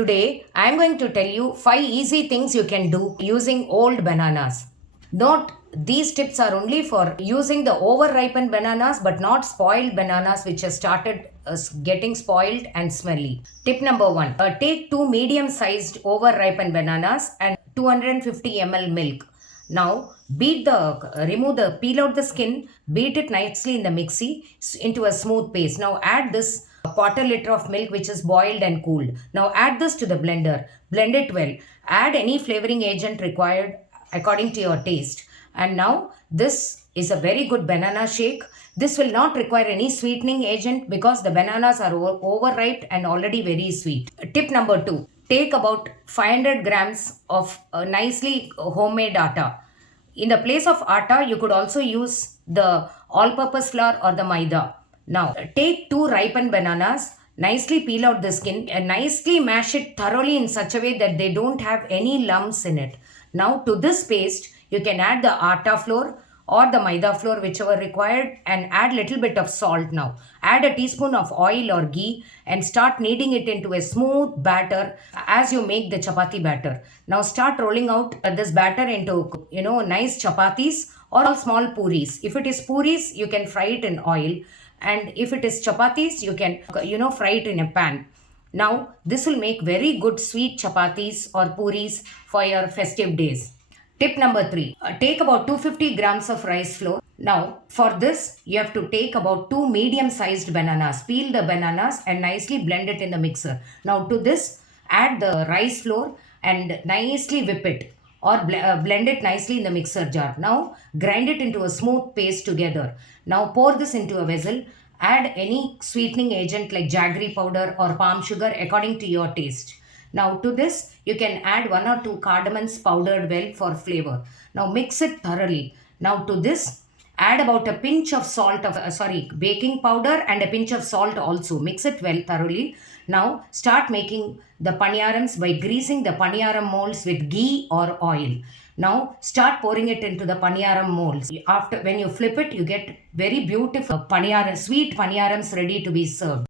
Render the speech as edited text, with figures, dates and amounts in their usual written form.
Today, I am going to tell you 5 easy things you can do using old bananas. Note, these tips are only for using the over-ripened bananas but not spoiled bananas which have started getting spoiled and smelly. Tip number 1. Take 2 medium-sized over-ripened bananas and 250 ml milk. Now, peel out the skin, beat it nicely in the mixie into a smooth paste. Now, add this quarter liter of milk which is boiled and cooled. Now, add this to the blender. Blend it well. Add any flavoring agent required according to your taste. And now, this is a very good banana shake. This will not require any sweetening agent because the bananas are overripe and already very sweet. Tip number 2. Take about 500 grams of nicely homemade atta. In the place of atta, you could also use the all-purpose flour or the maida. Now, take 2 ripened bananas, nicely peel out the skin and nicely mash it thoroughly in such a way that they don't have any lumps in it. Now, to this paste, you can add the atta flour or the maida flour, whichever required, and add little bit of salt now. Add a teaspoon of oil or ghee and start kneading it into a smooth batter as you make the chapati batter. Now start rolling out this batter into nice chapatis or small puris. If it is puris, you can fry it in oil, and if it is chapatis, you can fry it in a pan. Now this will make very good sweet chapatis or puris for your festive days. Tip number 3. Take about 250 grams of rice flour. Now, for this, you have to take about 2 medium-sized bananas. Peel the bananas and nicely blend it in the mixer. Now, to this, add the rice flour and nicely whip it or blend it nicely in the mixer jar. Now, grind it into a smooth paste together. Now, pour this into a vessel. Add any sweetening agent like jaggery powder or palm sugar according to your taste. Now to this, you can add 1 or 2 cardamoms powdered well for flavor. Now mix it thoroughly. Now to this, add about a pinch of baking powder and a pinch of salt also. Mix it well thoroughly. Now start making the paniyarams by greasing the paniyaram molds with ghee or oil. Now start pouring it into the paniyaram molds. When you flip it, you get very beautiful sweet paniyarams ready to be served.